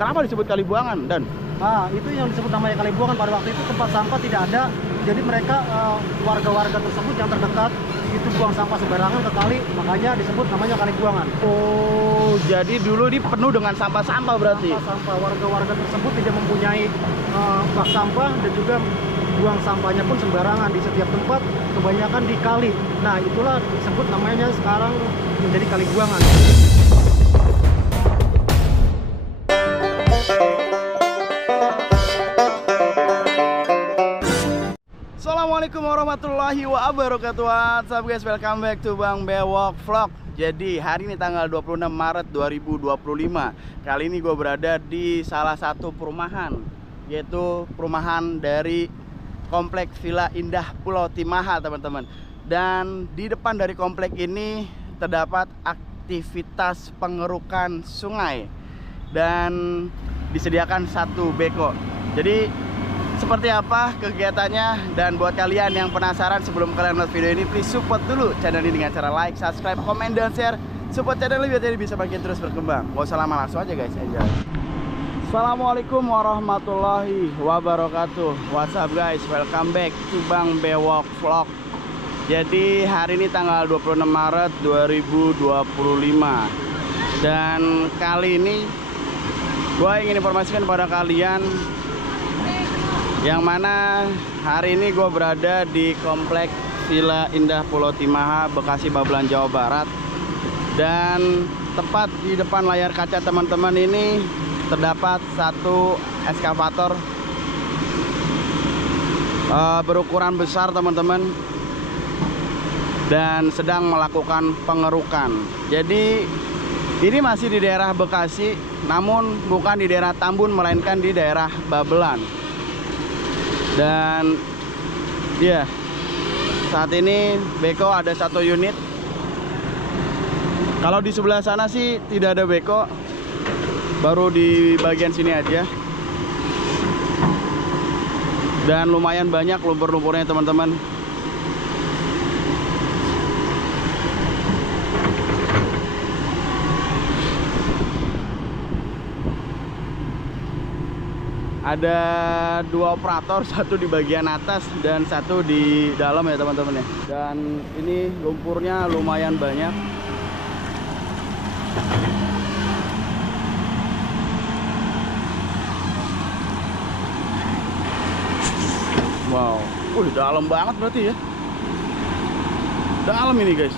Kenapa disebut kali buangan, Dan? Nah, itu yang disebut namanya kali buangan. Pada waktu itu tempat sampah tidak ada, jadi mereka warga-warga tersebut yang terdekat itu buang sampah sembarangan ke kali, makanya disebut namanya kali buangan. Oh, jadi dulu ini penuh dengan sampah-sampah berarti? Sampah-sampah, warga-warga tersebut tidak mempunyai bak sampah dan juga buang sampahnya pun sembarangan di setiap tempat, kebanyakan di kali. Nah, itulah disebut namanya sekarang menjadi kali buangan. Assalamualaikum warahmatullahi wabarakatuh. What's up guys, welcome back to Bang Bewok Vlog. Jadi hari ini tanggal 26 Maret 2025. Kali ini gue berada di salah satu perumahan, yaitu perumahan dari Komplek Villa Indah Pulau Timaha, teman-teman. Dan di depan dari komplek ini terdapat aktivitas pengerukan sungai dan disediakan satu beko. Jadi seperti apa kegiatannya, dan buat kalian yang penasaran, sebelum kalian nonton video ini, please support dulu channel ini dengan cara like, subscribe, komen, dan share. Support channel ini biar jadi bisa makin terus berkembang. Gak usah lama, langsung aja guys, enjoy. Assalamualaikum warahmatullahi wabarakatuh. What's up guys, welcome back to Bang Bewok Vlog. Jadi hari ini tanggal 26 Maret 2025. Dan kali ini gue ingin informasikan kepada kalian yang mana hari ini gue berada di Komplek Villa Indah Pulau Timaha, Bekasi, Babelan, Jawa Barat. Dan tepat di depan layar kaca teman-teman ini terdapat satu eskavator berukuran besar, teman-teman, dan sedang melakukan pengerukan. Jadi ini masih di daerah Bekasi, namun bukan di daerah Tambun, melainkan di daerah Babelan. Dan ya, saat ini beko ada satu unit. Kalau di sebelah sana sih tidak ada beko, baru di bagian sini aja. Dan lumayan banyak lumpur-lumpurnya, teman-teman. Ada dua operator, satu di bagian atas dan satu di dalam ya teman-teman ya. Dan ini lumpurnya lumayan banyak. Wow, dalam banget berarti ya. Dalam ini guys.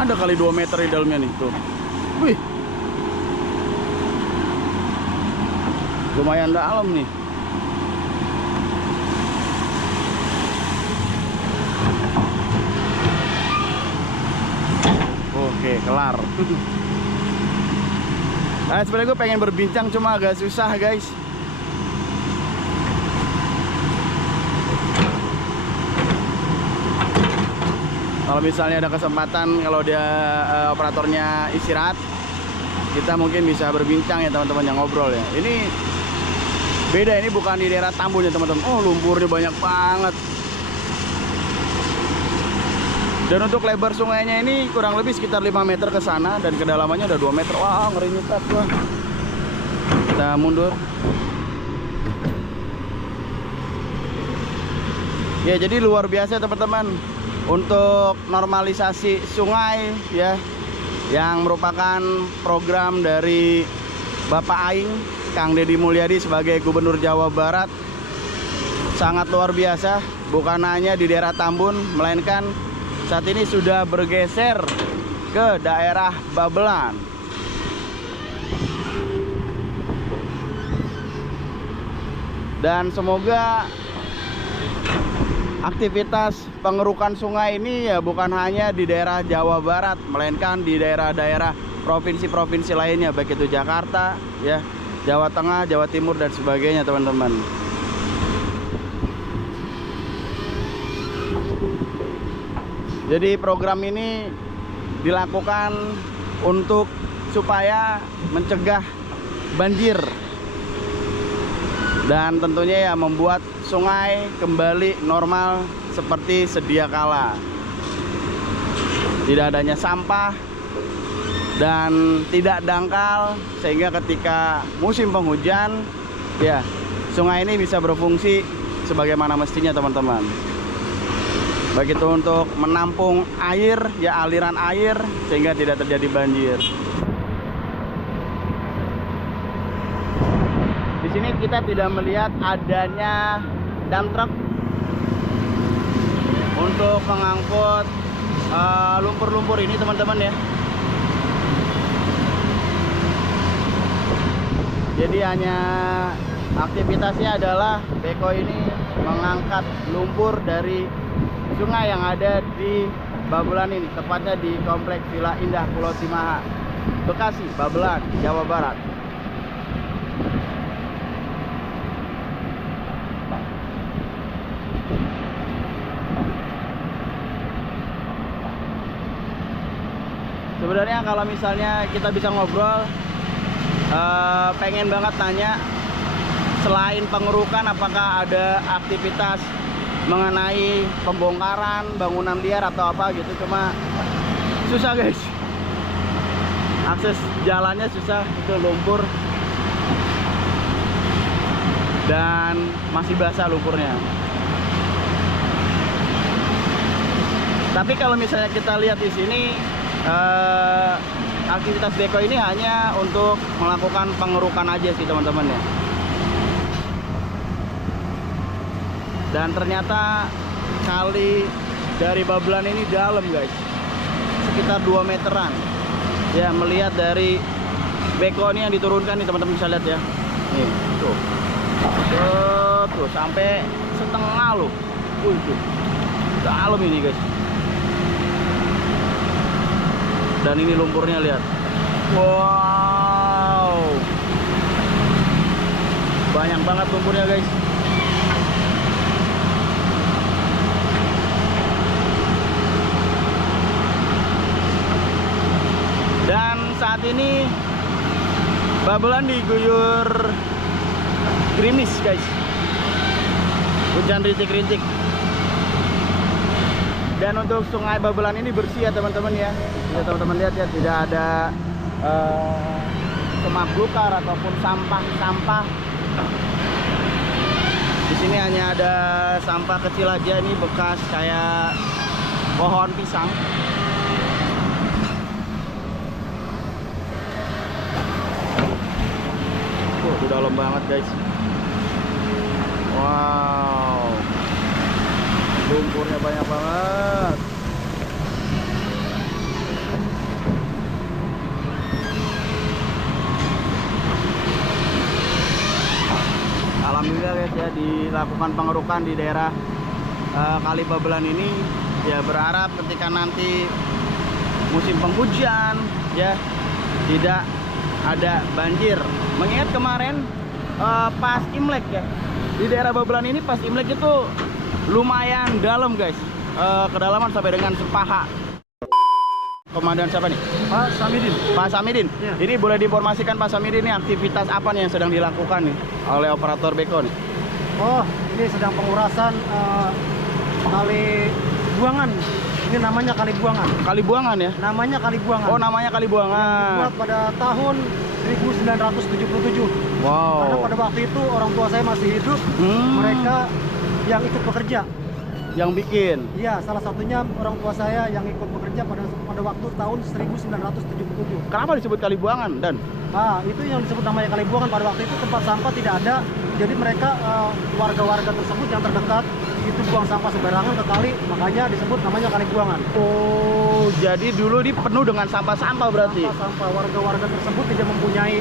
Ada kali 2 meter di dalamnya nih tuh. Wih, lumayan dalam nih. Oke, kelar. Nah, sebenarnya gue pengen berbincang, cuma agak susah guys. Kalau misalnya ada kesempatan, kalau dia operatornya istirahat, kita mungkin bisa berbincang ya teman-teman, yang ngobrol ya. Ini beda, ini bukan di daerah Tambun ya teman-teman. Oh, lumpurnya banyak banget. Dan untuk lebar sungainya ini kurang lebih sekitar 5 meter ke sana, dan kedalamannya udah 2 meter. Wah, ngeri nyetat gua. Kita mundur. Ya, jadi luar biasa teman-teman untuk normalisasi sungai ya, yang merupakan program dari Bapak Aing, Kang Deddy Mulyadi sebagai Gubernur Jawa Barat. Sangat luar biasa, bukan hanya di daerah Tambun, melainkan saat ini sudah bergeser ke daerah Babelan. Dan semoga aktivitas pengerukan sungai ini ya bukan hanya di daerah Jawa Barat, melainkan di daerah-daerah provinsi-provinsi lainnya, baik itu Jakarta ya, Jawa Tengah, Jawa Timur, dan sebagainya teman-teman. Jadi program ini dilakukan untuk supaya mencegah banjir, dan tentunya ya membuat sungai kembali normal seperti sedia kala. Tidak adanya sampah, dan tidak dangkal, sehingga ketika musim penghujan ya sungai ini bisa berfungsi sebagaimana mestinya teman-teman. Baik itu untuk menampung air ya, aliran air, sehingga tidak terjadi banjir. Di sini kita tidak melihat adanya dump truck untuk mengangkut lumpur-lumpur ini teman-teman ya. Jadi hanya aktivitasnya adalah beko ini mengangkat lumpur dari sungai yang ada di Babelan ini, tepatnya di Kompleks Villa Indah Pulau Simaha, Bekasi, Babelan, Jawa Barat. Sebenarnya kalau misalnya kita bisa ngobrol, pengen banget tanya, selain pengerukan apakah ada aktivitas mengenai pembongkaran bangunan liar atau apa gitu. Cuma susah guys, akses jalannya susah, itu lumpur dan masih basah lumpurnya. Tapi kalau misalnya kita lihat di sini, aktivitas beko ini hanya untuk melakukan pengerukan aja sih teman-teman ya. Dan ternyata kali dari Babelan ini dalam guys, sekitar 2 meteran ya. Melihat dari beko ini yang diturunkan nih teman-teman, bisa lihat ya, nih tuh, tuh sampai setengah loh. Tuh dalam ini guys. Dan ini lumpurnya lihat, wow, banyak banget lumpurnya guys. Dan saat ini Babelan diguyur gerimis guys, hujan rintik-rintik. Dan untuk sungai Babelan ini bersih ya teman-teman ya. Ya teman-teman lihat ya, tidak ada semak belukar ataupun sampah-sampah. Di sini hanya ada sampah kecil aja, ini bekas kayak pohon pisang. Itu dalam banget guys. Wow, lumpurnya banyak banget. Alhamdulillah guys ya, dilakukan pengerukan di daerah Kali Babelan ini ya. Berharap ketika nanti musim penghujan ya tidak ada banjir. Mengingat kemarin pas Imlek ya, di daerah Babelan ini pas Imlek itu lumayan dalam guys, kedalaman sampai dengan sepaha. Komandan siapa nih? Pak Samidin. Pak Samidin. Ya. Ini boleh diinformasikan Pak Samidin, ini aktivitas apa nih yang sedang dilakukan nih oleh operator beko nih? Oh, ini sedang pengurasan kali buangan. Ini namanya kali buangan. Kali buangan ya? Namanya kali buangan. Oh, namanya kali buangan. Dibuat pada tahun 1977. Wow. Karena pada waktu itu orang tua saya masih hidup. Mereka yang ikut bekerja. Yang bikin? Iya, salah satunya orang tua saya yang ikut bekerja pada waktu tahun 1977. Kenapa disebut kali buangan, Dan? Ah, itu yang disebut namanya kali buangan. Pada waktu itu tempat sampah tidak ada. Jadi mereka warga-warga tersebut yang terdekat itu buang sampah sembarangan ke kali, makanya disebut namanya kali buangan. Oh, jadi dulu ini penuh dengan sampah-sampah berarti? Sampah-sampah, warga-warga tersebut tidak mempunyai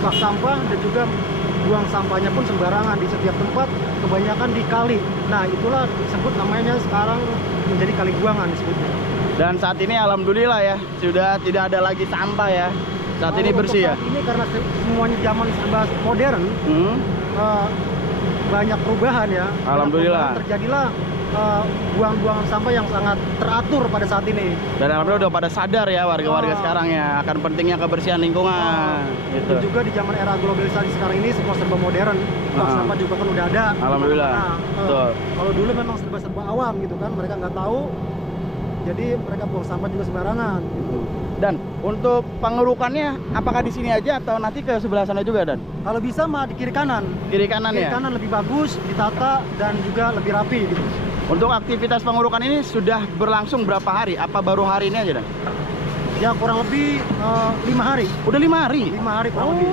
bak sampah dan juga buang sampahnya pun sembarangan di setiap tempat, kebanyakan di kali. Nah, itulah disebut namanya sekarang menjadi kali buangan disebutnya. Dan saat ini alhamdulillah ya, sudah tidak ada lagi sampah ya. Saat ini bersih ya? Saat ini karena semuanya zaman serba modern, banyak perubahan ya. Alhamdulillah. Terjadilah buang-buangan sampah yang sangat teratur pada saat ini. Dan alhamdulillah udah pada sadar ya warga-warga sekarang ya akan pentingnya kebersihan lingkungan. Gitu. Dan juga di zaman era globalisasi sekarang ini semua serba modern. Buang sampah juga kan udah ada. Alhamdulillah. Betul. Kalau dulu memang serba awam gitu kan, mereka nggak tahu. Jadi mereka buang sampah juga sembarangan gitu. Dan untuk pengerukannya apakah di sini aja atau nanti ke sebelah sana juga, Dan? Kalau bisa mah di kiri kanan. Kiri kanan Kiri ya? kanan lebih bagus, ditata dan juga lebih rapi gitu. Untuk aktivitas pengerukan ini sudah berlangsung berapa hari? Apa baru hari ini aja, Dan? Ya kurang lebih 5 hari. Udah 5 hari? 5 hari kurang lebih.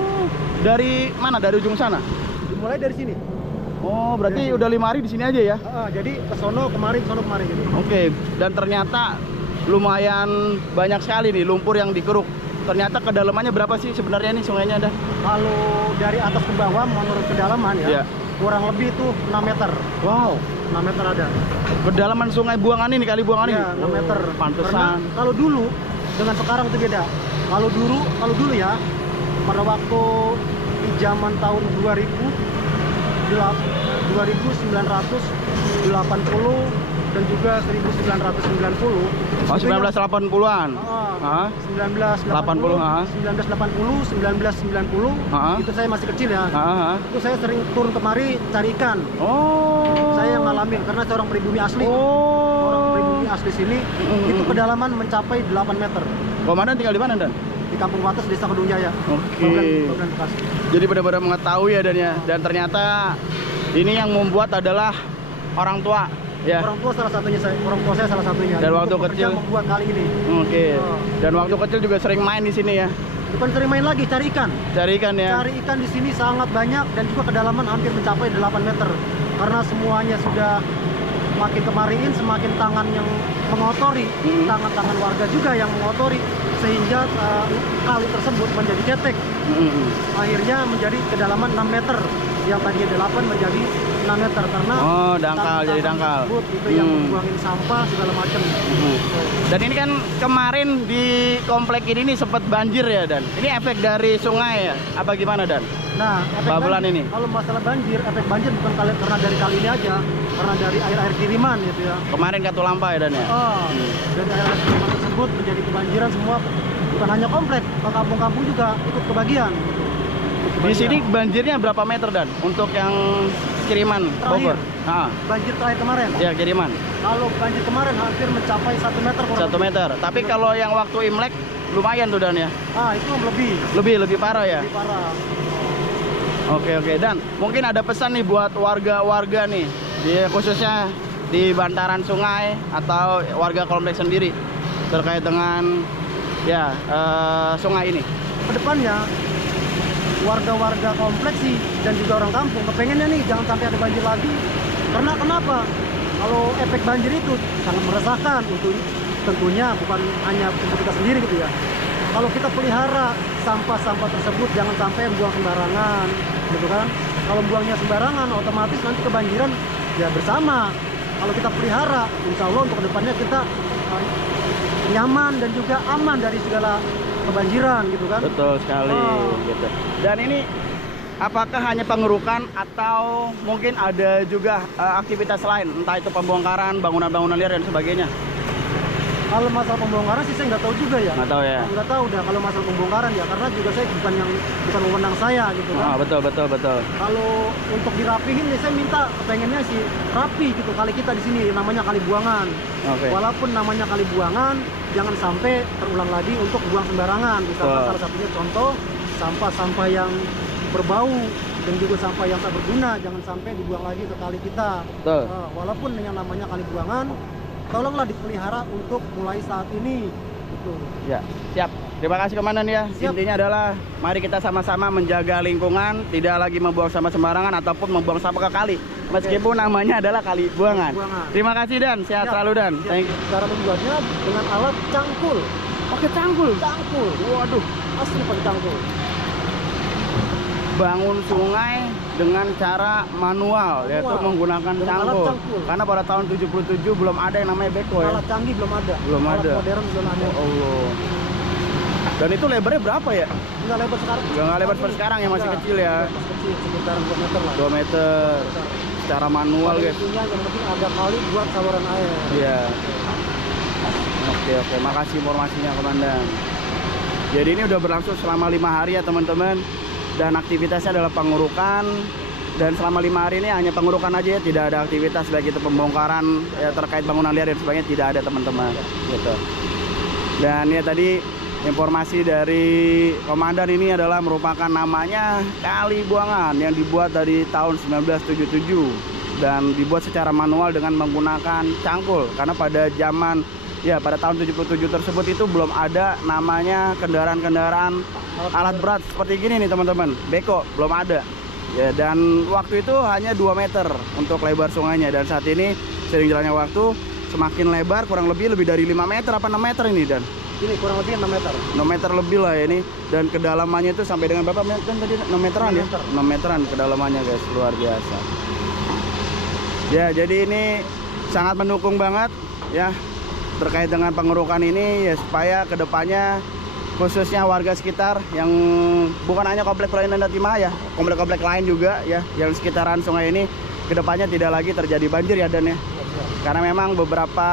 Dari mana? Dari ujung sana? Dimulai dari sini. Oh, berarti udah 5 hari di sini aja ya? Jadi ke sono kemari gitu. Oke, dan ternyata lumayan banyak sekali nih lumpur yang dikeruk. Ternyata kedalamannya berapa sih sebenarnya nih sungainya, Dan? Kalau dari atas ke bawah menurut kedalaman ya, Iya. kurang lebih tuh 6 meter. Wow, 6 meter ada. kedalaman sungai Buangan ini, kali Buangan ini? Iya, 6 meter. Karena Pantesan. kalau dulu dengan sekarang itu beda. Kalau dulu ya, pada waktu di zaman tahun 2980 dan juga 1990. Oh, 1980-an. Ah, 1980, 1990, itu saya masih kecil ya. Itu saya sering turun kemari cari ikan. Oh. Saya yang ngalamin karena saya orang pribumi asli. Oh. Orang pribumi asli sini itu kedalaman mencapai 8 meter. Komandan tinggal di mana, Dan? Di Kampung Wates, Desa Kedung Jaya. Oke. Bagian Bekasi. Jadi benar-benar mengetahui ya, Dan ya. Dan ternyata ini yang membuat adalah orang tua. Ya. Orang tua salah satunya orang tua saya salah satunya. Dan Untuk waktu bekerja kecil membuat kali ini. Oke. Dan waktu kecil juga sering main di sini ya. Bukan sering main lagi, cari ikan. Cari ikan ya. Cari ikan di sini sangat banyak dan juga kedalaman hampir mencapai 8 meter. Karena semuanya sudah makin kemariin, semakin tangan yang mengotori, tangan-tangan warga juga yang mengotori, sehingga kali tersebut menjadi cetek. Akhirnya menjadi kedalaman 6 meter. Yang tadinya 8 menjadi 6 meter karena dangkal, jadi dangkal tersebut, itu yang membuangin sampah segala macam. Dan ini kan kemarin di komplek ini nih sempat banjir ya, Dan? Ini efek dari sungai ya? Apa gimana, Dan? Nah, efek Babelan banjir, ini? kalau masalah banjir, efek banjir bukan karena dari kali ini aja, karena dari air-air kiriman gitu ya. Kemarin Katulampa ya, Dan ya? Dari air-air kiriman tersebut menjadi kebanjiran semua, bukan hanya komplek, kampung-kampung juga ikut kebagian. Di sini banjirnya berapa meter, Dan? Untuk yang kiriman Terakhir. Bogor? Banjir terakhir kemarin. Ya, kiriman. Kalau banjir kemarin hampir mencapai 1 meter. 1 meter. Tapi kalau yang waktu Imlek lumayan tuh, Dan ya? Itu lebih. Lebih parah ya? Lebih parah. Oke. Dan mungkin ada pesan nih buat warga-warga nih, khususnya di bantaran sungai atau warga kompleks sendiri terkait dengan sungai ini. Kedepannya warga-warga kompleks sih dan juga orang kampung kepengennya nih jangan sampai ada banjir lagi. Karena kenapa? Kalau efek banjir itu sangat meresahkan untuk tentunya bukan hanya untuk kita sendiri gitu ya. Kalau kita pelihara sampah-sampah tersebut jangan sampai buang sembarangan, gitu kan? Kalau buangnya sembarangan otomatis nanti kebanjiran ya bersama. Kalau kita pelihara, insya Allah untuk kedepannya kita nyaman dan juga aman dari segala kebanjiran gitu kan. Betul sekali gitu. Dan ini apakah hanya pengerukan atau mungkin ada juga aktivitas lain, entah itu pembongkaran bangunan-bangunan liar dan sebagainya? Kalau masalah pembongkaran sih saya nggak tahu juga ya. Nggak tahu ya. Nggak tahu dah kalau masalah pembongkaran ya, karena juga saya bukan wewenang saya gitu kan. Betul. Kalau untuk dirapihin nih saya minta pengennya sih rapi gitu kali kita di sini, namanya kali buangan. Walaupun namanya kali buangan, jangan sampai terulang lagi untuk buang sembarangan. Misalkan salah satunya contoh sampah-sampah yang berbau dan juga sampah yang tak berguna jangan sampai dibuang lagi ke kali kita. Walaupun yang namanya kali buangan, tolonglah dipelihara untuk mulai saat ini. Gitu. Ya, siap. Terima kasih Komandan ya. Siap. Intinya adalah mari kita sama-sama menjaga lingkungan, tidak lagi membuang sampah sembarangan ataupun membuang sampah ke kali. Meskipun namanya adalah kali buangan. Terima kasih, Dan. Sehat selalu, Dan. Thank you. Cara membuatnya dengan alat cangkul. Pakai cangkul. Waduh, asli pakai cangkul. Bangun sungai dengan cara manual, yaitu menggunakan cangkul. Karena pada tahun 77 belum ada yang namanya beko ya. Alat canggih belum ada. Alat modern belum ada. Allah. Dan itu lebarnya berapa ya? Nggak lebar sekarang. Nggak lebar seperti sekarang ya, masih kecil ya. Masih kecil, sekitar 2 meter lah. 2 meter. Secara manual guys. Intinya yang penting ada kali buat saluran air. Iya. Oke. Makasih informasinya Komandan. Jadi ini udah berlangsung selama 5 hari ya teman-teman. Dan aktivitasnya adalah pengurukan. Dan selama 5 hari ini hanya pengurukan aja ya, tidak ada aktivitas baik itu pembongkaran ya, terkait bangunan liar dan sebagainya, tidak ada teman-teman gitu. Dan ya tadi informasi dari komandan ini adalah merupakan namanya Kali Buangan yang dibuat dari tahun 1977 dan dibuat secara manual dengan menggunakan cangkul, karena pada zaman pada tahun 77 tersebut itu belum ada namanya kendaraan-kendaraan alat berat seperti gini nih teman-teman, beko belum ada ya, dan waktu itu hanya 2 meter untuk lebar sungainya, dan saat ini seiring jalannya waktu semakin lebar, kurang lebih dari 5 meter apa 6 meter ini, dan Ini kurang lebih 6 meter. 6 meter lebih lah ya ini, dan kedalamannya itu sampai dengan berapa meter tadi? 6 meteran 6 ya? meter. 6 meteran kedalamannya guys, luar biasa. Ya, jadi ini sangat mendukung banget ya terkait dengan pengerukan ini ya, supaya kedepannya khususnya warga sekitar yang bukan hanya komplek Pulau Indah Timah ya, komplek-komplek lain juga ya yang sekitaran sungai ini kedepannya tidak lagi terjadi banjir ya Dan ya. Karena memang beberapa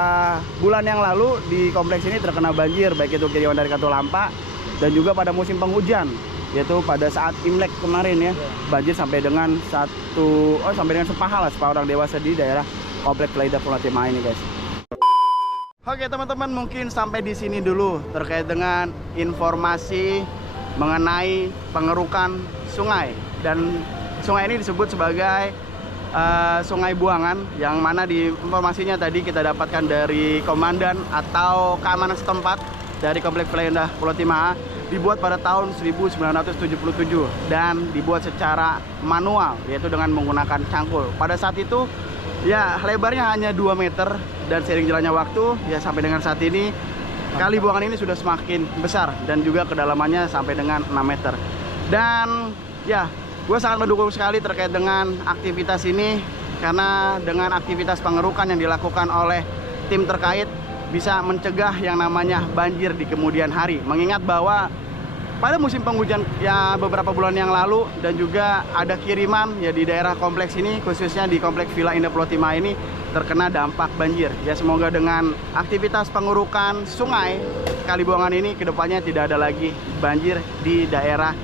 bulan yang lalu di kompleks ini terkena banjir, baik itu kiriman dari Katulampa dan juga pada musim penghujan, yaitu pada saat Imlek kemarin ya, banjir sampai dengan sepaha orang dewasa di daerah kompleks Pulau Timah ini guys. Oke teman-teman, mungkin sampai di sini dulu terkait dengan informasi mengenai pengerukan sungai, dan sungai ini disebut sebagai Sungai Buangan, yang mana di informasinya tadi kita dapatkan dari komandan atau keamanan setempat dari komplek Indah Pulau Timah, dibuat pada tahun 1977 dan dibuat secara manual, yaitu dengan menggunakan cangkul. Pada saat itu ya lebarnya hanya 2 meter, dan seiring jalannya waktu ya sampai dengan saat ini Kali Buangan ini sudah semakin besar dan juga kedalamannya sampai dengan 6 meter. Dan ya, gue sangat mendukung sekali terkait dengan aktivitas ini, karena dengan aktivitas pengerukan yang dilakukan oleh tim terkait bisa mencegah yang namanya banjir di kemudian hari. Mengingat bahwa pada musim penghujan ya beberapa bulan yang lalu, dan juga ada kiriman ya di daerah kompleks ini, khususnya di kompleks Villa Indah Pulau Timah ini terkena dampak banjir. Ya semoga dengan aktivitas pengerukan sungai Kali Buangan ini kedepannya tidak ada lagi banjir di daerah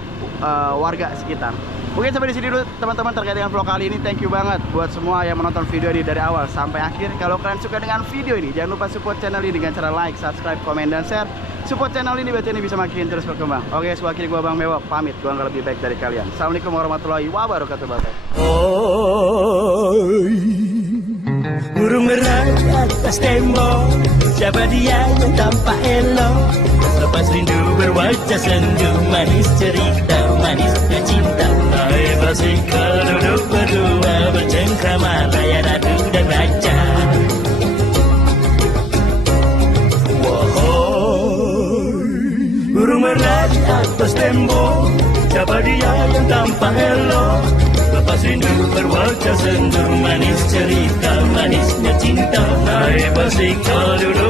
warga sekitar. Mungkin sampai di sini dulu teman-teman terkait dengan vlog kali ini. Thank you banget buat semua yang menonton video ini dari awal sampai akhir. Kalau kalian suka dengan video ini, jangan lupa support channel ini dengan cara like, subscribe, komen, dan share. Support channel ini biar ini bisa makin terus berkembang. Oke, sebagai gua Bang Bewok pamit, gua nggak lebih baik dari kalian. Assalamualaikum warahmatullahi wabarakatuh. Burung merah di atas tembok, siapa dia yang tampak elok? Lepas rindu berwajah sendu, manis cerita, manisnya cinta. Hai basika duduk berdua, bercengkrama layan ratu dan raja. Wahai burung merah di atas tembok, siapa dia yang tampak elok? Lepas rindu berwajah sendu, manis cerita, manisnya cinta. Hai basika duduk